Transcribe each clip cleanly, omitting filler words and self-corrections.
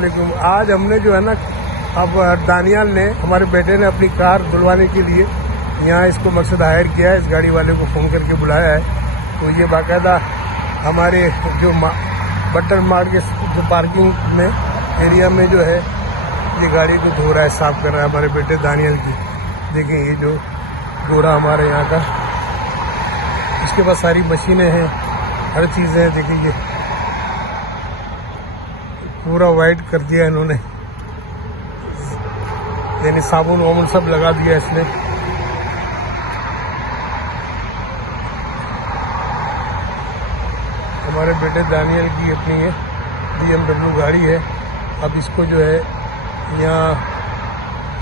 आज हमने जो है ना, अब दानियाल ने, हमारे बेटे ने अपनी कार धुलवाने के लिए यहाँ इसको मकसद हायर किया है। इस गाड़ी वाले को फ़ोन करके बुलाया है, तो ये बाकायदा हमारे जो बटन मार्ग के जो पार्किंग में एरिया में जो है ये गाड़ी को धो रहा है, साफ़ कर रहा है हमारे बेटे दानियाल की। देखें ये जो घोड़ा हमारे यहाँ का, इसके पास सारी मशीनें हैं, हर चीज़ें हैं। देखिए ये पूरा वाइट कर दिया इन्होंने, यानी साबुन वाबुन सब लगा दिया इसने। हमारे बेटे दानियल की अपनी है BMW गाड़ी है। अब इसको जो है यहाँ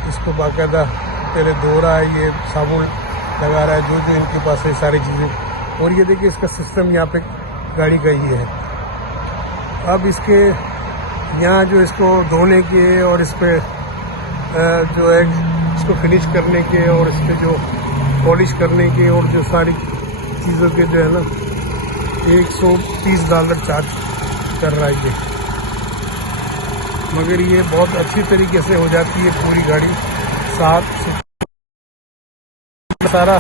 इसको बाकायदा पहले धो रहा है, ये साबुन लगा रहा है, जो जो इनके पास है सारी चीज़ें। और ये देखिए इसका सिस्टम यहाँ पे गाड़ी का ही है। अब इसके यहाँ जो इसको धोने के और इस पर जो है इसको फिनिश करने के और इस पर जो पॉलिश करने के और जो सारी चीज़ों के जो है ना $130 चार्ज कर रहा है ये। मगर ये बहुत अच्छी तरीके से हो जाती है पूरी गाड़ी साफ। सारा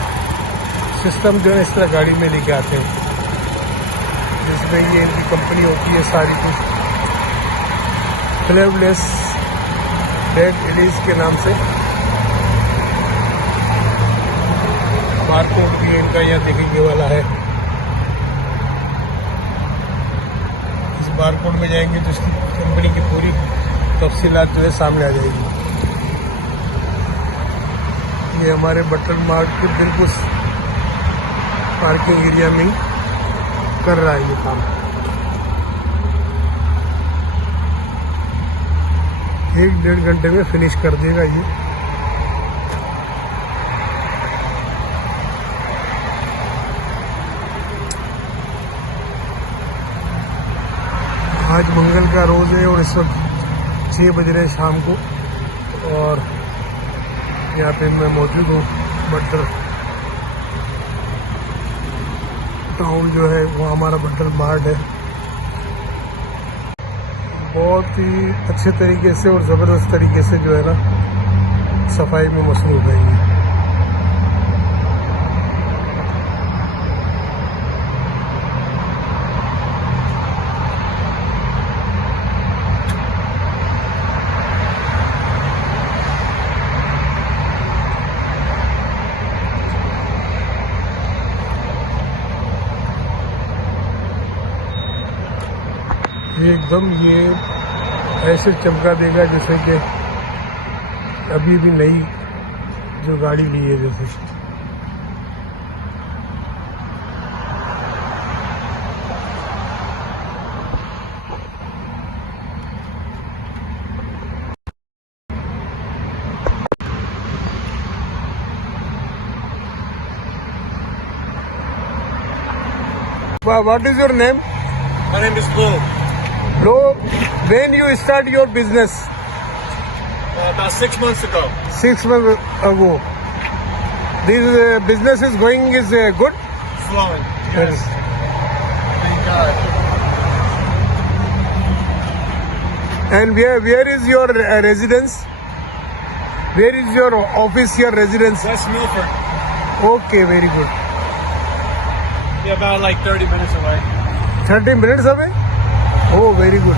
सिस्टम जो है इस तरह गाड़ी में लेके आते हैं, जिसमें ये इनकी कंपनी होती है सारी कुछ फ्लेवलेस डेड एलिस के नाम से। बारकोड भी इनका यहाँ देखेंगे वाला है। इस बारकोड में जाएंगे तो इसकी कंपनी की पूरी तफसीलात जो है सामने आ जाएगी। ये हमारे बटन मार्ग के बिल्कुल पार्किंग एरिया में कर रहा है ये काम। 1-1.5 घंटे में फिनिश कर देगा ये। आज मंगल का रोज है और इस वक्त 6 बज रहे हैं शाम को, और यहाँ पे मैं मौजूद हूँ। बटल टाउन जो है वो हमारा बटल मार्ट है। बहुत ही अच्छे तरीके से और ज़बरदस्त तरीके से जो है ना सफाई में मसरूफ़ है ये। एकदम ये ऐसे चमका देगा जैसे कि अभी भी नई जो गाड़ी ली है जैसे। What is your name? My name is Flo. Flo, when you start your business? About 6 months ago. 6 months ago. This business is going good? Flowing. Yes. Thank God. And where is your residence? Where is your office, your residence? West Milford. Okay, very good. Yeah, about like 30 minutes away. 30 minutes away? Oh, very good.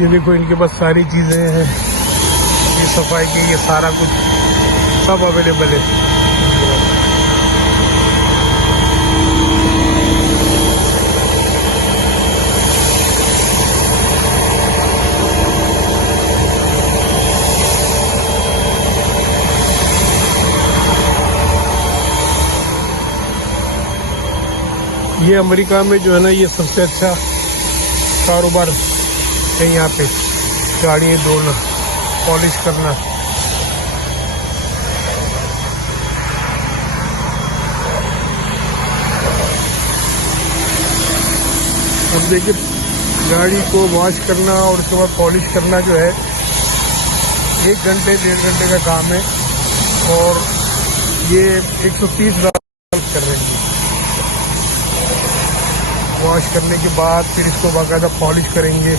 ये देखो इनके पास सारी चीजें हैं, ये सफाई की, ये सारा कुछ सब अवेलेबल है। ये अमेरिका में जो है ना ये सबसे अच्छा कारोबार है यहाँ पे, गाड़ी धोना, पॉलिश करना। देखिए गाड़ी को वॉश करना और उसके बाद पॉलिश करना जो है 1 घंटे 1.5 घंटे का काम है और ये 130 बार कर रहे हैं। वॉश करने के बाद फिर इसको बाकायदा पॉलिश करेंगे।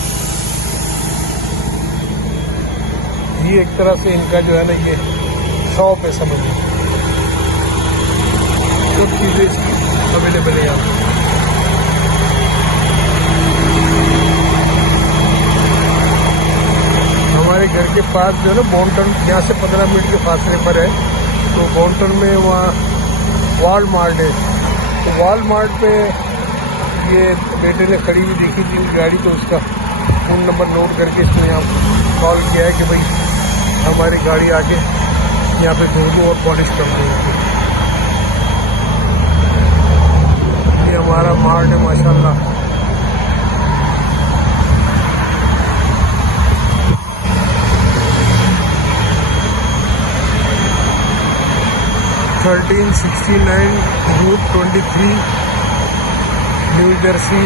ये एक तरह से इनका जो है ना ये शॉप है, समझ लो कुछ चीज़ें इसकी अवेलेबल है यहाँ। हमारे घर के पास जो है ना बॉन्टन, यहाँ से 15 मिनट के फासले पर है, तो बॉन्टन में वहाँ वॉलमार्ट है। तो वॉलमार्ट पे ये बेटे ने खड़ी हुई देखी थी गाड़ी, तो उसका फ़ोन नंबर नोट करके इसने यहाँ कॉल किया है कि भाई हमारी गाड़ी आके यहाँ पे धो दो और पॉलिश कर दो। ये हमारा मार्ट है माशाल्लाह। Route 23 New Jersey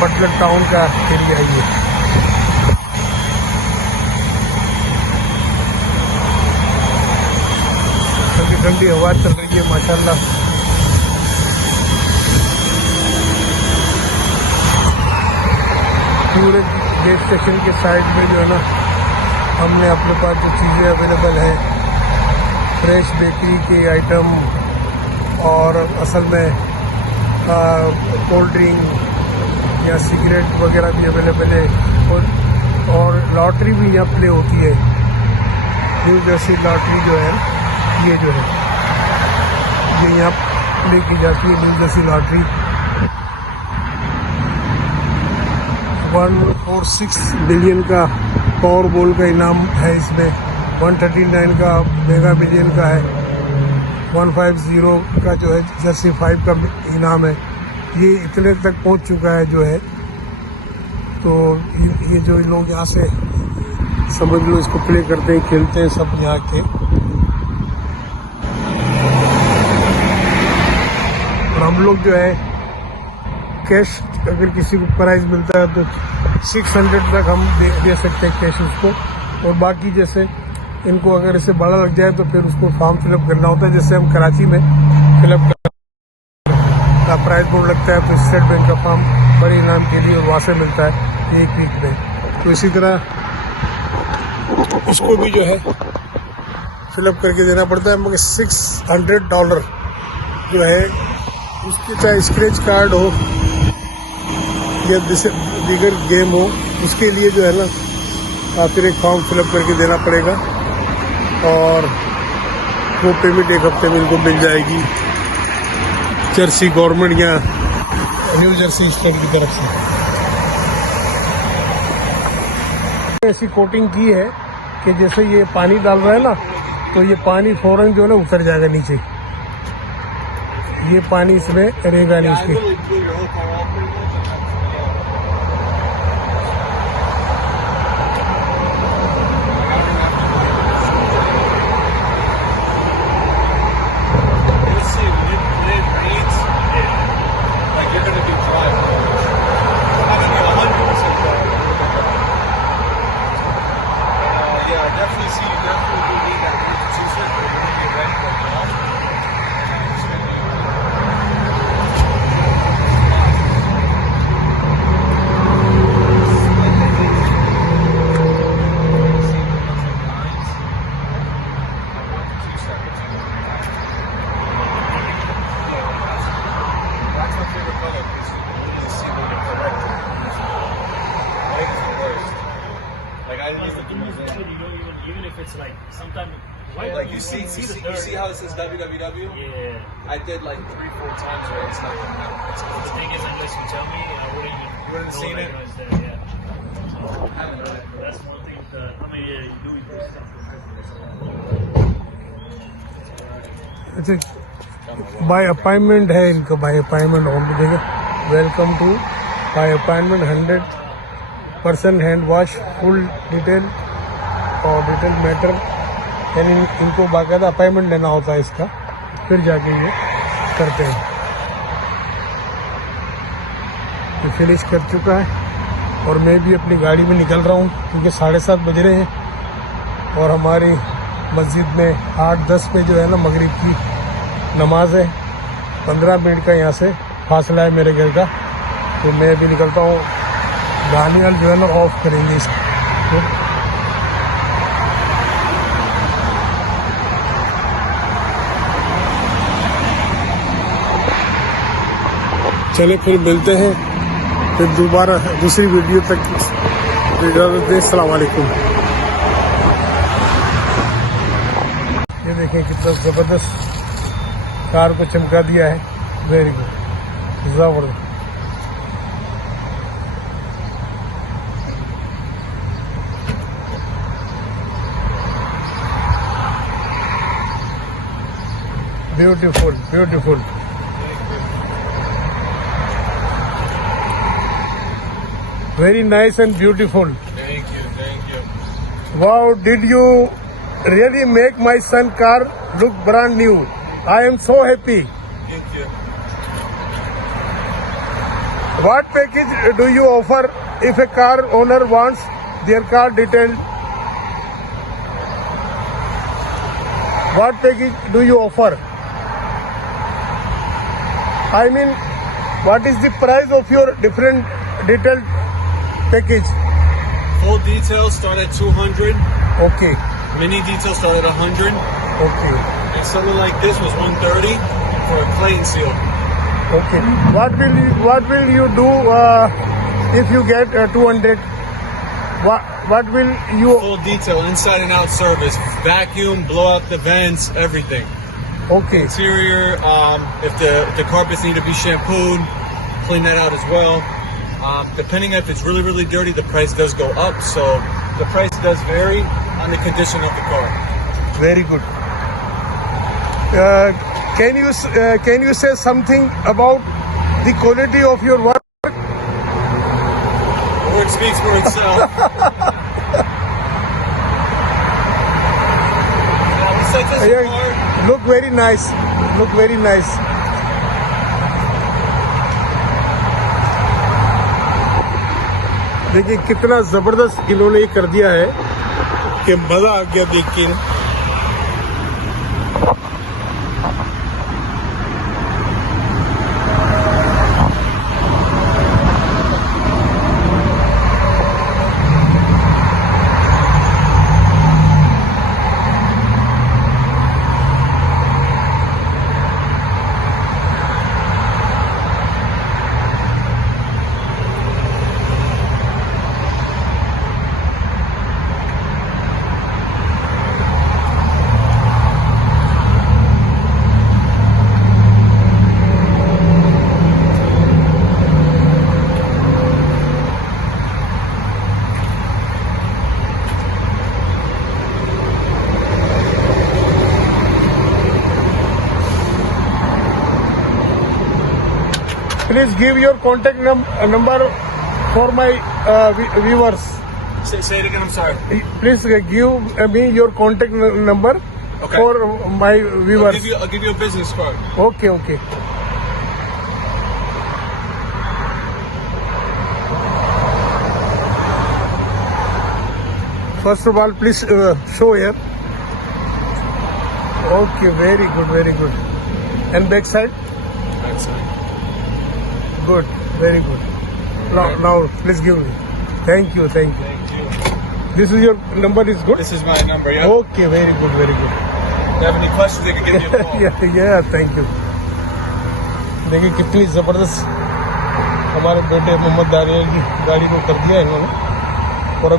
Butler town का एरिया है ये। ठंडी ठंडी हवा चल रही है माशाल्लाह। पूरे गेट स्टेशन के साइड में जो है ना हमने अपने पास जो चीज़ें अवेलेबल है, फ्रेश बेकरी के आइटम और असल में कोल्ड ड्रिंक या सिगरेट वगैरह भी अवेलेबल है और लॉटरी भी यहाँ प्ले होती है। न्यू जर्सी लॉटरी जो है ये जो है ये यहाँ प्ले की जाती है। न्यू जर्सी लॉटरी 146 बिलियन का पावर बॉल का इनाम है इसमें। 139 का मेगा बिलियन का है। 150 का जो है जर्सी 5 का इनाम है। ये इतने तक पहुंच चुका है जो है। तो ये जो लोग यहाँ से समझ लो इसको प्ले करते हैं, खेलते हैं सब यहाँ के। और हम लोग जो है कैश अगर किसी को प्राइज मिलता है तो 600 तक हम दे सकते हैं कैश उसको। और बाकी जैसे इनको अगर इसे बड़ा लग जाए तो फिर उसको फॉर्म फिलअप करना होता है। जैसे हम कराची में फिलअप का प्राइज बोर्ड लगता है तो स्टेट बैंक का फॉर्म बड़े इनाम के लिए वहाँ से मिलता है 1 वीक में। तो इसी तरह उसको भी जो है फिलअप करके देना पड़ता है, मगर $600 जो है उसके चाहे स्क्रैच कार्ड हो या दीगर गेम हो, उसके लिए जो है ना फिर एक फॉर्म फिलअप करके देना पड़ेगा और वो पेमेंट 1 हफ्ते में इनको मिल जाएगी जर्सी गवर्नमेंट या न्यू जर्सी स्टेट की तरफ से। ऐसी कोटिंग की है कि जैसे ये पानी डाल रहा है ना तो ये पानी फौरन जो है ना उतर जाएगा नीचे। ये पानी इसमें रहेगा नहीं इसके। Even if it's like sometimes Like you see how it says www? Yeah. I did like 3-4 times where it's not coming out. The thing is, unless you tell me, I wouldn't seen know it? that was there. Yeah. That's one thing. I mean, yeah, you do it yourself. अच्छा by appointment है इनका, by appointment only देगा। Welcome to by appointment 100% hand wash full detail और detail matter, यानी इनको बाकायदा appointment लेना होता है इसका, फिर जाके ये करते हैं। ये फिनिश कर चुका है और मैं भी अपनी गाड़ी में निकल रहा हूँ क्योंकि 7:30 बज रहे हैं और हमारी मस्जिद में 8:10 में जो है ना मगरिब की नमाज है। 15 मिनट का यहाँ से फासला है मेरे घर का, तो मैं अभी निकलता हूँ। दानियाल जो है ना ऑफ करेंगे इसको। चले फिर मिलते हैं फिर दोबारा दूसरी वीडियो तक। इजाज़त दें, अस्सलाम वालेकुम। ये देखें कितना ज़बरदस्त कार को चमका दिया है। वेरी गुड, ज़बरदस्त। Beautiful beautiful. Very nice and beautiful. Thank you, thank you. Wow, did you really make my son car look brand new? I am so happy. Thank you. What package do you offer if a car owner wants their car detailed? What package do you offer? I mean, what is the price of your different detailed package? Full details start at 200. Okay, Mini details start at 100. okay, And something like this was 130 for a Clayton seal. okay. What will you do if you get 200? What will you? Full detail, inside and out service, vacuum, blow out the vents, everything. Okay, Interior, if the carpets need to be shampooed, clean that out as well. Depending if it's really, really dirty, the price does go up. So the price does vary on the condition of the car. very good. Can you say something about the quality of your work? Work speaks for itself. Now, besides this car, Look very nice. Look very nice. देखिए कितना जबरदस्त इन्होंने ये कर दिया है कि मजा आ गया देख के। Please give your contact number for my viewers. say it again, I'm sorry. Please give me your contact number Okay. for my viewers. I'll give you a business card. Okay, okay. First of all, please show here. Okay, very good, very good. And back side? Excellent. Good, very good. Now, please give me. Thank you, thank you. Thank you. This is your number is good? This is my number, yeah? Okay, very good, very good. If you have any questions, they can give you a call. yeah, thank you. देखिए कितनी ज़बरदस्त हमारे बेटे Mohammad Daniel की गाड़ी को कर दिया इन्होंने। और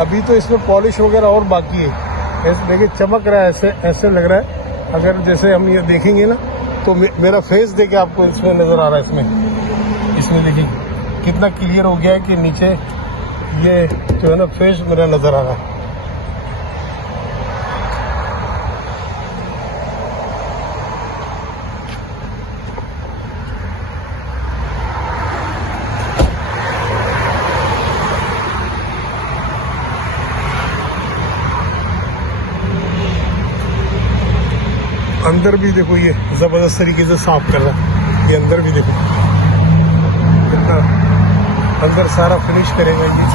अभी तो इसमें पॉलिश वगैरह और बाकी है। ऐसे देखिए चमक रहा है, ऐसे लग रहा है अगर जैसे हम ये देखेंगे ना तो मेरा फेस देखे आपको इसमें नज़र आ रहा है। इसमें देखिए कितना क्लियर हो गया है कि नीचे ये जो है ना फेस मेरा नज़र आ रहा है। अंदर भी देखो ये जबरदस्त तरीके से साफ कर रहा है। ये अंदर भी देखो कितना अंदर सारा फिनिश करेगा ये।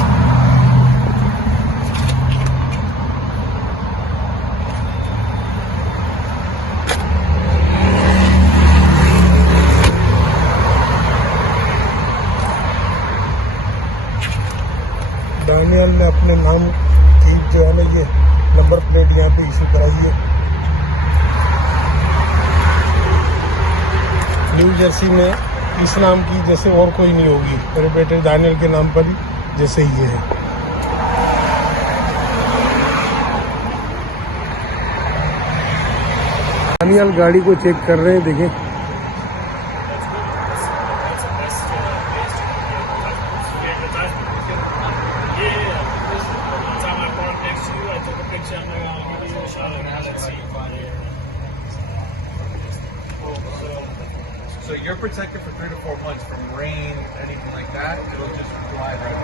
दानियल ने अपने नाम की जो है ना ये नंबर प्लेट यहाँ पे इशू कराई है। न्यू जर्सी में इस नाम की जैसे और कोई नहीं होगी, मेरे बेटे दानियल के नाम पर जैसे ये है। दानियल गाड़ी को चेक कर रहे हैं, देखें। So you're protected for 3 to 4 months from rain, anything like that. It'll just fly right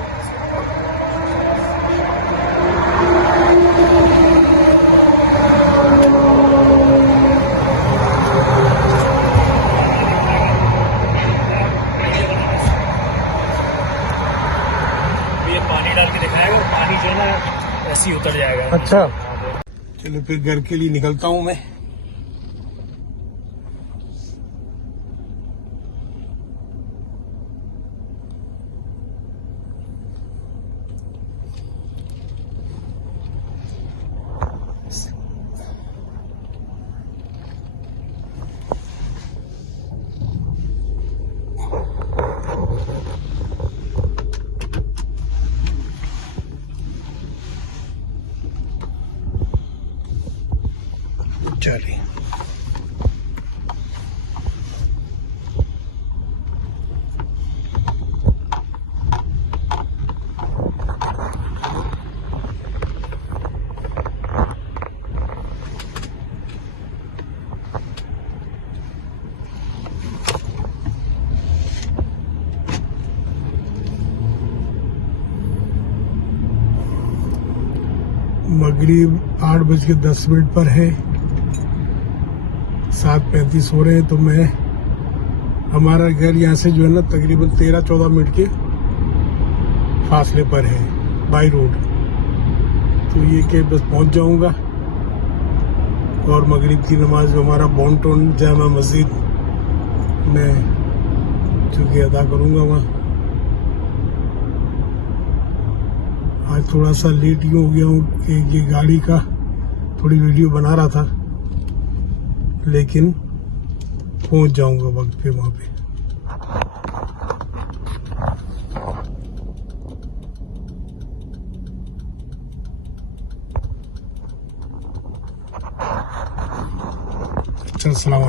ये पानी डाल के दिखाएगा, पानी जो है ना ऐसे ही उतर जाएगा। अच्छा, चलो फिर घर के लिए निकलता हूँ मैं। चलिए मगरिब 8:10 पर है, 7:35 हो रहे हैं। तो मैं हमारा घर यहाँ से जो है ना तकरीबन 13-14 मिनट के फासले पर है बाई रोड। तो ये कि बस पहुँच जाऊँगा और मगरिब की नमाज हमारा बॉन्टोन जामा मस्जिद में चूँकि अदा करूँगा वहाँ। आज थोड़ा सा लेट ही हो गया हूँ कि ये गाड़ी का थोड़ी वीडियो बना रहा था, लेकिन पहुंच जाऊंगा वक्त पे वहां पे। चल, सलाम।